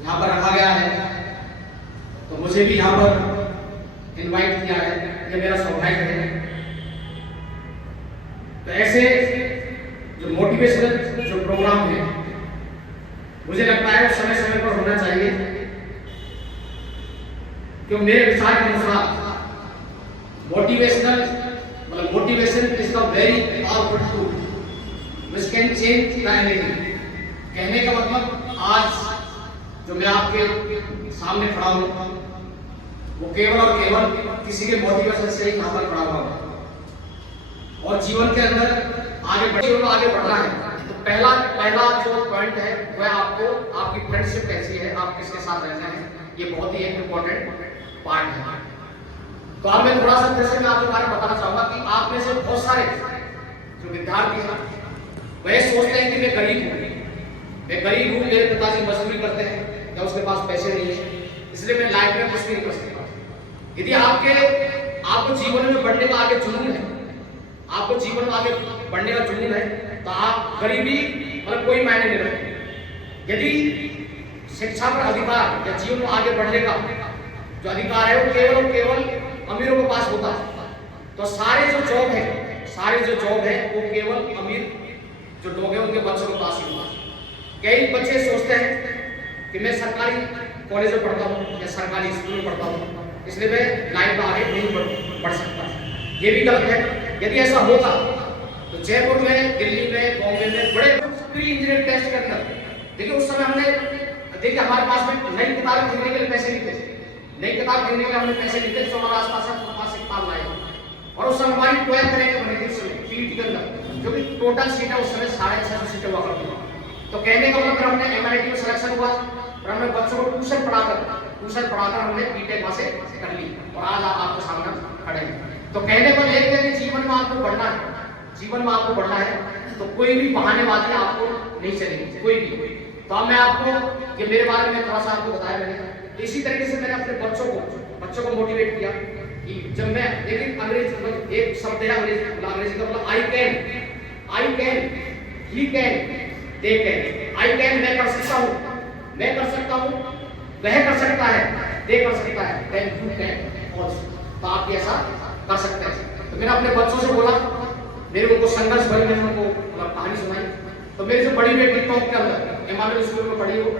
यहाँ पर रखा गया है, तो मुझे भी यहाँ पर इनवाइट किया है, ये मेरा सौभाग्य है। तो ऐसे जो मोटिवेशनल जो प्रोग्राम है, मुझे लगता है वो समय समय पर होना चाहिए, क्योंकि मेरे विचार के अनुसार motivation is a very powerful tool which can change the anything. कहने का मतलब आज जो मैं आपके सामने खड़ा हूं, वो केवल और केवल किसी के मोटिवेशन से ही यहाँ पर खड़ा हुआ और जीवन के अंदर आगे बढ़ना है। तो पहला जो पॉइंट है वह आपको आपकी फ्रेंडशिप कैसी है, आप किसके साथ रहना है, ये बहुत ही एक इम्पोर्टेंट पार्ट है। तो अब मैं थोड़ा सा जैसे मैं आपके बारे में बताना चाहूंगा कि आप में से बहुत सारे जो विद्यार्थी हैं वह सोचते हैं कि मैं गरीब हूँ, मेरे पिताजी मजदूरी करते हैं या उसके पास पैसे नहीं है, इसलिए मैं लाइफ में कुछ नहीं कर सकता। यदि आपको जीवन में बढ़ने का आगे जुनून है, आपको जीवन में आगे बढ़ने का जुनून है, तो आप गरीबी मतलब कोई मायने नहीं रखते। यदि शिक्षा पर अधिकार या जीवन में आगे बढ़ने का जो अधिकार है वो केवल और केवल अमीरों के पास होता है, तो सारे जो जॉब है वो केवल अमीर जो लोग हैं उनके बच्चों के पास ही होता है। कई बच्चे सोचते हैं कि मैं सरकारी कॉलेज में पढ़ता हूँ या सरकारी स्कूल में पढ़ता हूँ, इसलिए मैं लाइफ में आगे नहीं बढ़ सकता। ये भी गलत है। यदि ऐसा होता तो जयपुर में, दिल्ली में, बॉम्बे में बड़े प्री इंजीनियरिंग टेस्ट के अंदर देखिए उस समय हमने हमारे पास में नई किताबें खरीदने के लिए पैसे नहीं थे, नई किताब खरीदने के लिए हमने पैसे नहीं थे, जो हमारे आसपास से किताब लाए। और उस समय हमारी 12th रैंक बनी थी, उस समय पीटी के अंदर, जो कि टोटल सीट है उस समय 650 सीटें हुआ करती थी। तो कहने का मतलब हमने MIT में सिलेक्शन हुआ और हमने बच्चों को ट्यूशन पढ़ाकर हमने बीटेक वहां से कर ली और आज आप आपके सामने खड़े हैं। तो कहने को एक है कि जीवन में आपको बढ़ना है, तो कोई भी बहानेबाजी आपको नहीं चलेगी, कोई भी। तो अब मैं आपको ये मेरे बारे में थोड़ा सा आपको बताया मैंने, तो इसी तरीके से मैंने अपने बच्चों को मोटिवेट किया कि जब मैं लेकिन अंग्रेजी एक शब्द है अंग्रेजी का मतलब I can, he can, they can. I can मैं कर सकता हूँ, वह कर सकता है, दे कर सकता है, कैन यू कैन ऑल्सो। तो आप भी ऐसा कर सकते हैं। तो मैंने अपने बच्चों से बोला, मेरे उनको संघर्ष भरी मैंने उनको कहानी सुनाई। तो मेरी जो बड़ी बेटी टॉप के अंदर इमानुएल स्कूल में पढ़ी हो,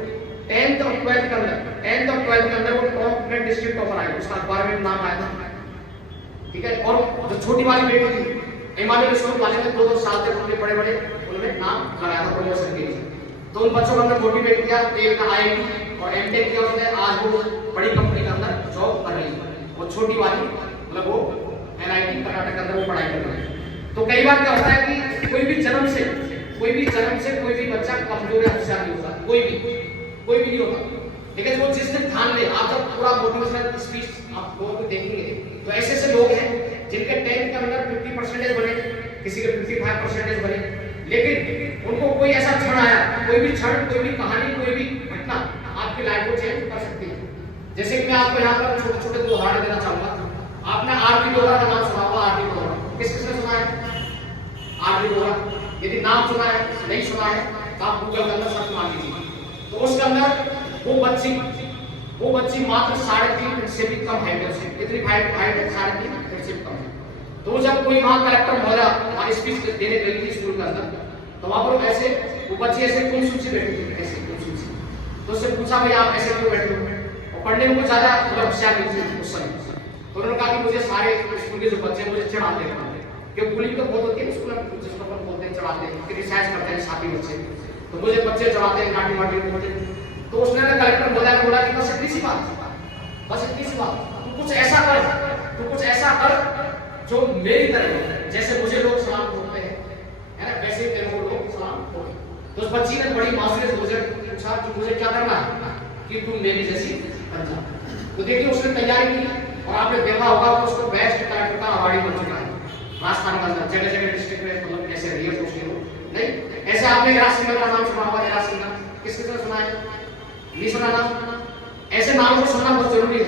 10th और 12th के अंदर वो टॉप में डिस्ट्रिक्ट टॉपर आई, उसका अखबार में नाम आया था, ठीक है। और जो छोटी वाली बेटी थी इमानुएल स्कूल वाले में 2-2 साल तक उनके बड़े उन्होंने नाम लगाया था प्रमोशन के लिए। तो उन बच्चों को हमने मोटिवेट किया, एक IIT और MTech किया उसने, आज वो बड़ी कंपनी के अंदर जॉब कर रही है। वो छोटी वाली मतलब वो NIT कर्नाटक के अंदर वो पढ़ाई कर रही है। तो कई बार क्या होता है कि कोई भी जन्म से कोई भी बच्चा कमजोर या होशियार नहीं होता, कोई भी नहीं होता। लेकिन वो जिसने ध्यान ले, आप जब पूरा मोटिवेशनल स्पीच आप लोगों को देखेंगे तो ऐसे लोग हैं जिनके 10th के अंदर 50% बने, किसी के 55% बने, लेकिन उनको कोई ऐसा क्षण आया, कोई भी कहानी, कोई भी घटना आपकी लाइफ को चेंज कर सकती है। जैसे कि मैं आपको यहाँ पर छोटे-छोटे 2 उदाहरण देना चाहूंगा। आपने आरती डोगरा का नाम सुना होगा, आरती डोगरा किसने सुना है? आरती डोगरा यदि नाम सुना है, नहीं सुना है तो आप गूगल के अंदर सर्च मार लीजिए। तो उसके अंदर वो बच्ची मात्र 3.5 फीट से भी कम हाइट है, उससे कितनी हाइट है? 3.5 फीट से कम है। तो जब कोई वहां कलेक्टर महोदय स्पीच देने गई थी स्कूल के अंदर, तो वहां पर ऐसे वो बच्ची ऐसे गुमसुम से बैठी थी, ऐसे गुमसुम से। तो उससे पूछा भाई आप ऐसे क्यों बैठे हो? और पढ़ने में कुछ ज्यादा मतलब होशियार नहीं थी उस समय। तो उन्होंने कहा कि मुझे सारे स्कूल के जो बच्चे मुझे चिढ़ाते हैं, क्योंकि बुलिंग तो बहुत होती है स्कूल में, जिसको अपन बोलते हैं चिढ़ाते हैं, क्रिटिसाइज करते हैं साथी बच्चे, तो मुझे बच्चे चिढ़ाते हैं, डांटी वाटी बोलते हैं। तो उसने कलेक्टर महोदय ने बोला कि बस इतनी सी बात, तू कुछ ऐसा कर जो मेरी तरह, जैसे मुझे लोग सलाम ठोकते हैं, है ना, वैसे तेरे को लोग सलाम ठोके। तो उस बच्ची ने बड़ी मासूमियत से मुझे पूछा कि मुझे क्या करना है कि तुम मेरी जैसी बन जा। तो देखिए उसने तैयारी की और आपने देखा होगा कि उसको बेस्ट कलेक्टर का अवार्ड बन चुका है राजस्थान के अंदर, जगह डिस्ट्रिक्ट में, मतलब कैसे रही है सोचते हो नहीं। ऐसे आपने राज सिंह का नाम सुना होगा, राज सिंह किसने सुना है? नहीं सुना नाम? ऐसे नाम को सुनना बहुत जरूरी है।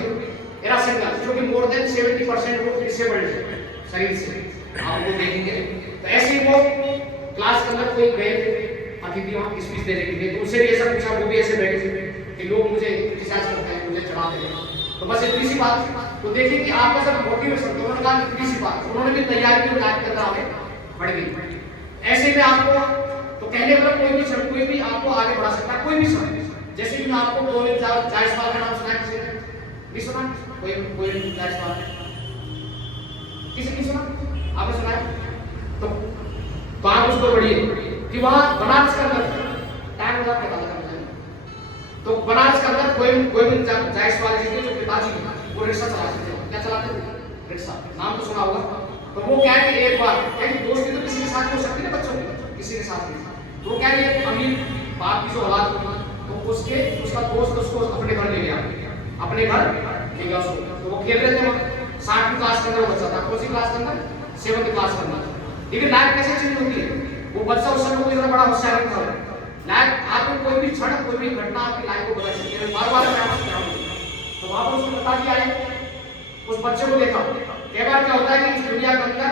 एरा सिंगल जो कि मोर देन 70% वो डिसेबल्ड है शरीर से, आप वो देखेंगे। तो ऐसे ही वो क्लास के अंदर कोई गए थे अतिथि वहां स्पीच देने के लिए, तो उससे भी ऐसा पूछा, वो भी ऐसे बैठे थे कि लोग मुझे चलाते हैं। तो बस इतनी सी बात। तो देखिए कि आपका सब मोटिवेशन, उन्होंने कहा इतनी सी बात, उन्होंने भी तैयारी की लाइफ करना हमें बढ़ गई। ऐसे में आपको तो कहने मतलब कोई भी आपको आगे बढ़ा सकता है, कोई भी समय। जैसे कि मैं आपको गोविंद जायसवाल का नाम सुना है, किसी ने नहीं सुना? कोई जायसवाल किसी नहीं सुना? आपने सुना है? तो आप उसको पढ़िए कि वहां बनारस का अंदर टाइम लगा पता लगा मुझे। तो बनारस का अंदर कोई जायसवाल जी के जो पिताजी वो रिक्शा चलाते थे। क्या चलाते थे? रिक्शा। नाम तो सुना होगा। तो वो क्या है कि एक बार दोस्ती तो किसी के साथ हो सकती है, बच्चों की किसी के साथ नहीं। तो वो क्या है कि अमीर बाप की जो औलाद होती, तो उसका दोस्त उसको अपने घर ले गया, अपने घर ले गया उसको। तो वो खेल रहे थे वहाँ 7वीं क्लास के अंदर वो बच्चा था। कौन सी क्लास के अंदर? 7th क्लास के अंदर। लेकिन लाइफ कैसे चेंज होती है? वो बच्चा उस समय कोई इतना बड़ा होशियार नहीं था। लाइफ आपको कोई भी क्षण, कोई भी घटना आपकी लाइफ को बदल सकती है। बार-बार मैं आपसे कह रहा हूँ। तो वहाँ पर उसको पिताजी आए, उस बच्चे को देखा। कई बार क्या होता है कि इस दुनिया के अंदर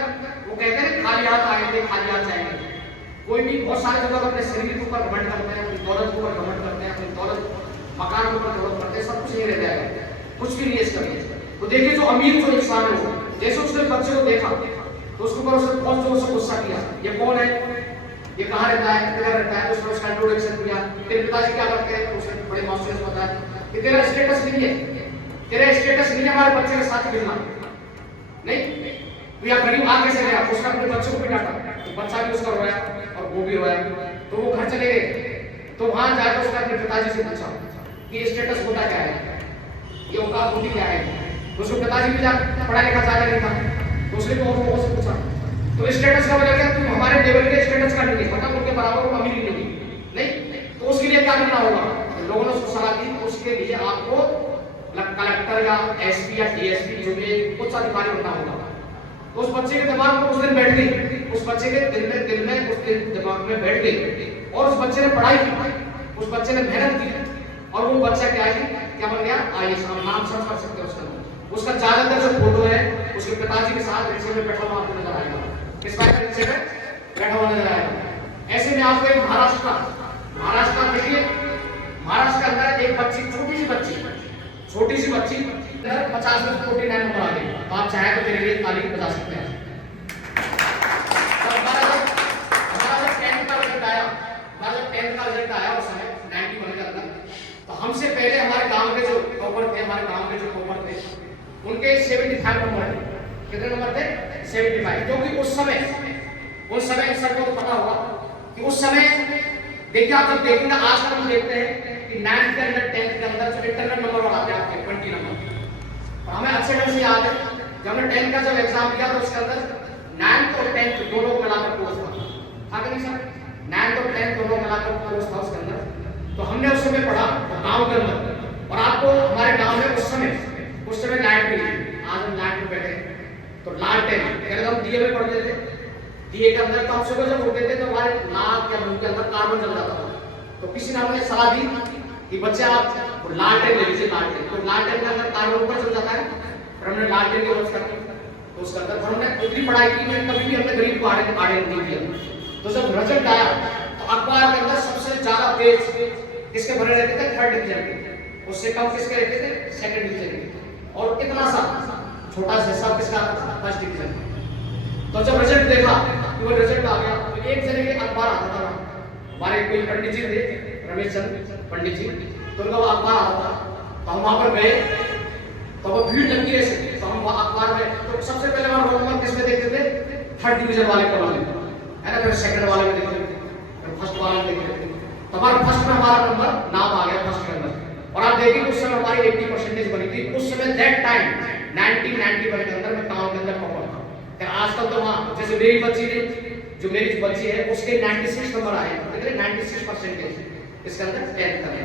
वो कहते हैं खाली हाथ आए थे, खाली हाथ जाएंगे। कोई भी बहुत सारे जगह अपने शरीर के ऊपर घमंड करते हैं, अपनी दौलत के ऊपर घमंड करते हैं, अपनी दौलत मकान के ऊपर घमंड करते हैं, सब कुछ यही रह जाएगा, कुछ भी नहीं इसका। तो देखिए जो अमीर जो इंसान है, जैसे उसने बच्चे को देखा तो उसके ऊपर उसने बहुत जोर से गुस्सा किया। ये कौन है? ये कहाँ रहता है? किधर रहता है? उसने उसका इंट्रोडक्शन किया। तेरे पिताजी क्या करते हैं? उसने बड़े मौसम से बताया कि तेरा स्टेटस नहीं है, तेरा स्टेटस नहीं है हमारे बच्चे के साथ खेलना। नहीं, तो या गरीब आ कैसे गया? उसने अपने बच्चे को भी डांटा, तो बच्चा भी उसका रोया और वो भी रोया। तो वो घर चले गए। तो वहां जाकर उसने अपने पिताजी से पूछा कि स्टेटस होता क्या है, ये औकात होती क्या है। तो उसके पिताजी भी पढ़ा लिखा ज्यादा नहीं था, तो उसने वो से पूछा तो स्टेटस का मतलब क्या? तुम हमारे लेवल के स्टेटस का नहीं है, मतलब उनके बराबर वो अमीर नहीं। तो उसके लिए क्या करना होगा? तो लोगों ने उसको सलाह दी, उसके लिए आपको कलेक्टर या एसपी या डीएसपी जो भी कुछ अधिकारी बनना होगा। तो उस बच्चे के दिमाग में उस दिन बैठ गई, उस बच्चे के दिल में उस दिमाग में बैठ गई, और उस बच्चे ने पढ़ाई की, उस बच्चे ने मेहनत की, और वो बच्चा क्या बन गया? आईएएस। नाम सर्च कर सकते हो उसका ज्यादातर जो फोटो है उसके पिताजी के साथ रिक्शे में बैठा हुआ आपको नजर आएगा। किस बात के रिक्शे में बैठा हुआ नजर आएगा। ऐसे में आपको एक महाराष्ट्र देखिए, महाराष्ट्र के अंदर एक बच्ची, छोटी सी बच्ची 50 में 49 नंबर आ गई। तो आप चाहे तो मेरे लिए ताली बजा सकते हैं। हमारा जब 10th का रिजल्ट आया उस समय 91 के अंदर, तो हमसे पहले हमारे गांव के जो टॉपर थे उनके 75 नंबर थे। कितने नंबर थे? 75। क्योंकि उस समय सबको पता होगा कि उस समय देखिए, आप जब देखेंगे आजकल हम देखते हैं कि 9th के अंदर 10th के अंदर जो इंटरनल नंबर आते हैं आपके 20 नंबर। और हमें अच्छे ढंग से याद है जब हमने 10th का जब एग्जाम दिया तो उसके अंदर 9th और 10th दोनों मिलाकर कोर्स था कि नहीं सर? 9th और 10th दोनों मिलाकर कोर्स था उसके अंदर। तो हमने उस समय पढ़ा गाँव के अंदर, और आपको हमारे गाँव में उस समय लाइट मिली। आज हम लाइट में बैठे तो लालटेन पहले हम दिए में पढ़ते थे, दिए के अंदर तो हम सुबह जब उठते थे तो हमारे नाक या मुंह के अंदर कार्बन जल जाता था। तो किसी ने हमें सलाह दी कि बच्चे आप लालटेन ले लीजिए। तो लालटेन के अंदर कार्बन ऊपर चल जाता है, फिर हमने लालटेन की यूज करनी। तो उसके अंदर हमने इतनी पढ़ाई की, मैं कभी भी हमने गरीब को आड़े नहीं दिया। तो जब रिजल्ट आया तो अखबार के अंदर सबसे ज्यादा पेज किसके भरे रहते थे? 3rd डिवीजन के। उससे कम किसके रहते थे? 2nd डिवीजन के। और इतना सा छोटा सा हिस्सा किसका? 1st division. तो जब रिजल्ट देखा कि वो रिजल्ट आ गया तो एक जगह के अखबार आता था, हमारे कोई पंडित जी थे, रमेश चंद्र पंडित जी, तो उनका वो अखबार आता था। तो हम वहां पर गए तो वो भीड़ लगी ऐसे। तो हम अखबार में तो सबसे पहले हम रोल नंबर किसमें देखते थे? 3rd डिवीजन वाले को है ना, फिर 2nd वाले में देखते थे, फिर 1st वाले में देखते थे। तो हमारा 1st में हमारा नंबर नाम आ गया 1st के अंदर। और आप देखिए उस समय हमारी 80% बनी थी। उस समय दैट टाइम 1991 के अंदर मैं गाँव के अंदर टॉपर था। आजकल तो वहाँ जैसे मेरी बच्ची ने, जो मेरी बच्ची है उसके 96 नंबर आए, कितने? 96% इसके अंदर 10th का है।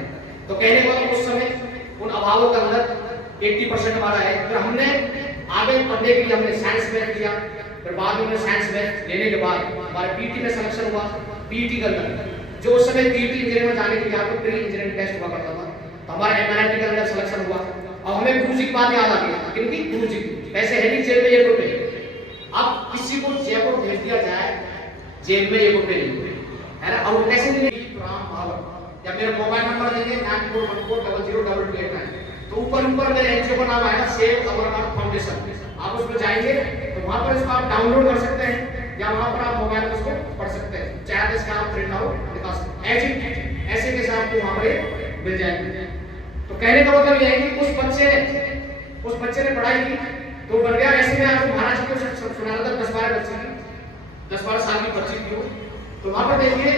तो कहने को उस समय उन अभावों के अंदर 80% हमारा है। फिर हमने आगे पढ़ने के लिए हमने साइंस मैथ किया। फिर बाद में हमने साइंस मैथ लेने के बाद हमारे पीटी में सिलेक्शन हुआ। पीटी के अंदर जो उस समय पीटी इंजीनियरिंग में जाने के लिए आपको प्री इंजीनियरिंग टेस्ट हुआ करता था, तो हमारा एमआईटी के अंदर सिलेक्शन हुआ। और हमें गुरुजी की बात याद आ गई, क्योंकि गुरुजी पैसे है नहीं जेब में 1 रुपये। अब किसी को जयपुर भेज दिया जाए, जेब में 1 रुपये नहीं है ना, और वो कैसे देंगे? राम भावर या मेरा मोबाइल नंबर देंगे 9414000289। तो ऊपर ऊपर मेरे एनजीओ का नाम आया सेव अमरनाथ फाउंडेशन। आप उसमें जाएंगे तो वहां पर इसको आप डाउनलोड कर सकते हैं या वहां पर आप मोबाइल में इसको पढ़ सकते हैं, चाहे इसका आप प्रिंट आउट निकाल सकते हैं। ऐसे के साथ आपको वहां पर मिल जाएंगे। तो कहने का मतलब यह है कि उस बच्चे ने पढ़ाई की तो बन गया। ऐसे में आपको महाराज को सुना रहा था 10-12 बच्चे की, 10-12 साल की बच्ची थी। तो वहां पर देखिए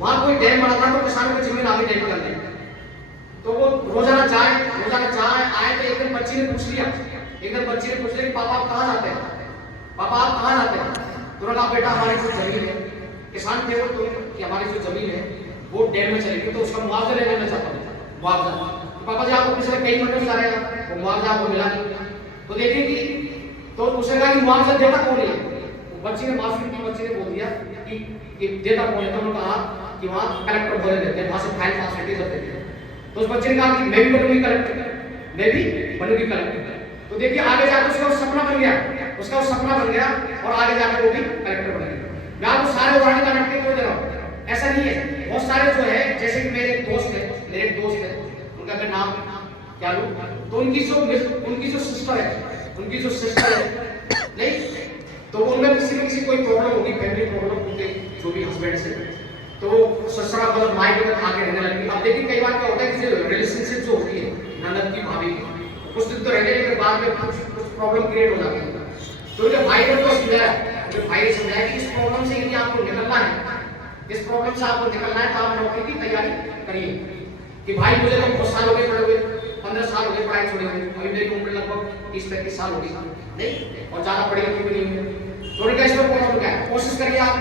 वहां कोई डैम बना था तो किसानों की जमीन आगे डैम कर दी। तो वो रोजाना चाय आए तो एक दिन बच्ची ने पूछ लिया कि पापा आप कहाँ जाते हैं, पापा आप कहाँ जाते हैं? तो कहा बेटा हमारी जो जमीन है, किसान थे वो, तो कि हमारी जो जमीन है वो डैम में चली गई तो उसका मुआवजा लेना चाहता हूँ, मुआवजा। पापा जी आपको पिछले कई महीनों से आ रहे हैं, वो मुआवजा आपको मिला नहीं। तो देखिए कि तो उसने कहा कि मुआवजा देता कौन है? बच्ची ने माफी की, बच्ची ने बोल दिया कि देता कौन है? तो उन्होंने कहा कि वहाँ कलेक्टर बोले देते हैं, वहाँ से फाइल फैसिलिटी देते हैं। तो उस बच्चे ने कहा कि मैं भी बनूंगी कलेक्टर, मैं भी बनूंगी कलेक्टर। तो देखिए आगे जाकर उसका सपना बन गया, और आगे जाकर वो भी कलेक्टर बन गया। मैं आपको सारे उदाहरण का नाटक क्यों दे रहा हूँ? ऐसा नहीं है, बहुत सारे जो है, जैसे कि मेरे एक दोस्त है, उनका मैं नाम क्या लूं, तो उनकी जो सिस्टर है नहीं, तो उनमें किसी कोई प्रॉब्लम होगी, फैमिली प्रॉब्लम, उनके जो भी हस्बैंड से, तो ससुरा मतलब मायके में आके रहने लगी। अब देखिए कई बार क्या होता है कि जो रिलेशनशिप जो होती है ननद की भाभी, कुछ दिन तो रहने के बाद में कुछ प्रॉब्लम क्रिएट हो जाती है। तो उनके भाई ने तो समझाया कि इस प्रॉब्लम से यदि आपको निकलना है, तो आप नौकरी की तैयारी करिए। कि भाई मुझे तो बहुत साल हो गए पढ़े हुए, 15 साल हो गए पढ़ाई छोड़े हुए, अभी मेरी उम्र लगभग 30-35 साल हो गई नहीं, और ज्यादा पढ़ी लिखी भी नहीं है। तो उन्होंने कैसे प्रॉब्लम क्या है, कोशिश करिए आप।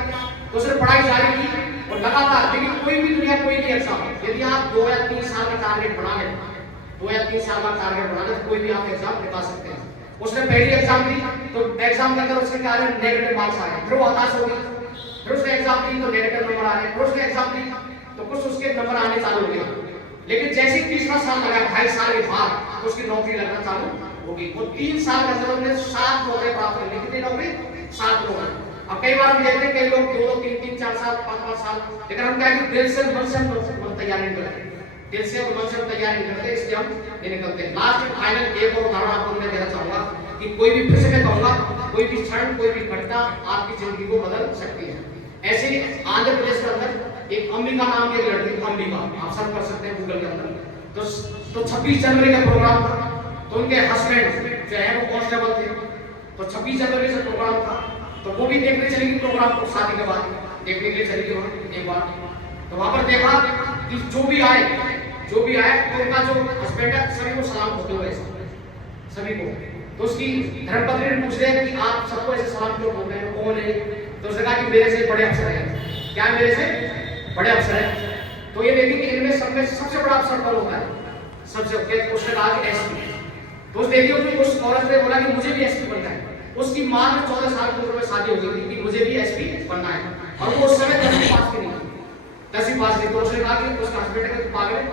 तो उसने पढ़ाई जारी की और लगातार, लेकिन कोई भी एग्जाम, यदि आप 2 या 3 साल का टारगेट बना लें, 2 या 3 साल का टारगेट बना लें, कोई भी आप एग्जाम निकाल सकते हैं। उसने पहली एग्जाम दी तो एग्जाम के अंदर उसके क्या नेगेटिव मार्क्स आ गए, फिर वो हताश हो गई। फिर उसने एग्जाम दी तो नेगेटिव नंबर आ गए, फिर उसने एग्जाम दी तो कुछ उसके नंबर आने चालू हो गए। लेकिन जैसे ही तीसरा साल लगा, 2.5 साल के बाद, तो उसकी नौकरी लगना चालू हो गई। वो 3 साल के अंदर उसने 7 नौकरी प्राप्त कर ली। कितनी नौकरी? 7 नौकरी। अब कई बार हम देखते हैं कई लोग 2-2, 3-3, 4 साल, 5-5 साल, लेकिन हम क्या है कि दिल से मन से तैयारी नहीं करते, इसलिए हम नहीं निकलते। लास्ट में फाइनल एक और उदाहरण आपको मैं देना चाहूंगा कि कोई भी, फिर से मैं कहूंगा, कोई भी क्षण, कोई भी घटना आपकी जिंदगी को बदल सकती है। ऐसे ही आंध्र प्रदेश के अंदर एक अंबिका नाम की एक लड़की, अंबिका, आप सर्च कर सकते हैं गूगल के अंदर। तो 26 जनवरी का प्रोग्राम था, तो उनके हस्बैंड जो है वो कांस्टेबल थे, तो 26 जनवरी से प्रोग्राम था, तो वो भी देखने चली गई प्रोग्राम को, शादी के बाद देखने के लिए चली गई वहां एक बार। तो वहां पर देखा कि जो भी आए तो उनका जो हस्बैंड है सभी को सलाम होते हुए, सभी को। तो उसकी धर्मपत्नी ने पूछ लिया कि आप सबको ऐसे सलाम क्यों बोलते हैं, कौन है? तो उसने कहा कि मेरे से बड़े अफसर हैं। क्या मेरे से बड़े अफसर हैं? तो ये देखिए कि इनमें सब में सबसे बड़ा अफसर कौन होता है? उसने कहा कि एसपी। तो उस देखिए उस औरत ने बोला कि मुझे भी एसपी बनना है। उसकी मां ने 14 साल की उम्र में शादी हो गई थी कि मुझे भी एसपी बनना है, और वो उस समय 10वीं पास की नहीं थी, 10वीं पास की। तो उसने कहा कि उसका हस्बैंड का पागल है,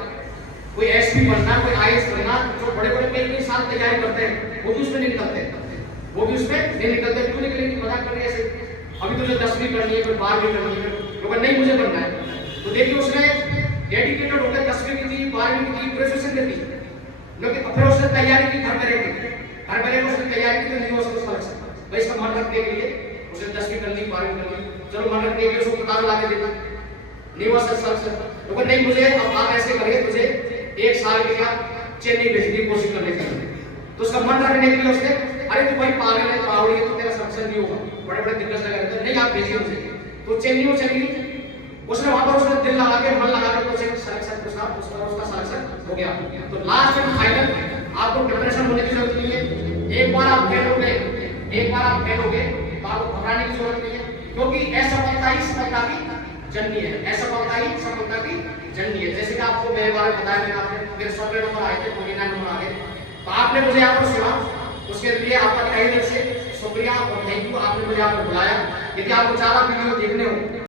कोई एसपी बनना, कोई आईएएस बनना, जो बड़े-बड़े कई साल तैयारी करते हैं, वो भी उसमें नहीं निकलते, क्यों निकलेंगे? मजाक कर रही है ऐसे, अभी तुझे 10वीं करनी है, फिर 12वीं करनी है, तो नहीं मुझे बनना है। तो देखिए उसने डेडिकेटेड होकर 10वीं की थी, 12वीं की थी, ग्रेजुएशन की थी, लेकिन फिर उसने तैयारी की, घर पर उसने तैयारी की, तो नहीं हो सकता भाई, इसका मन रखने के लिए उसने 10वीं कर ली, 12वीं कर ली, चलो मन रखने के लिए उसको किताब ला के देता, नहीं हुआ सर, तो नहीं मुझे, अब आप ऐसे करिए, मुझे 1 साल के बाद चेन्नई भेजने की कोशिश करने के लिए। तो उसका मन रखने के लिए उसने, अरे तू भाई पागल है, पावड़ी है, तो तेरा सक्सेस नहीं होगा, बड़े दिग्गज लगा रहते, नहीं आप भेजिए मुझे। तो चेन्नई वो चली गई, उसने वहां पर उसने दिल लगा के, मन लगा के सिलेक्शन उसका सिलेक्शन हो गया। तो लास्ट एंड फाइनल आपको डिप्रेशन होने की जरूरत नहीं है। एक बार आप फेल हो गए तो आपको घबराने की जरूरत नहीं है, क्योंकि असफलता ही सफलता की जननी है, असफलता ही सफलता की जननी है। जैसे कि आपको मेरे बारे में बताया, मेरे 100 नंबर आए थे, 49 नंबर आ गए, तो आपने मुझे यहाँ पर सुना, उसके लिए आपका तहे दिल से शुक्रिया और थैंक यू। आपने मुझे यहाँ पर बुलाया। यदि आपको ज्यादा वीडियो देखने हो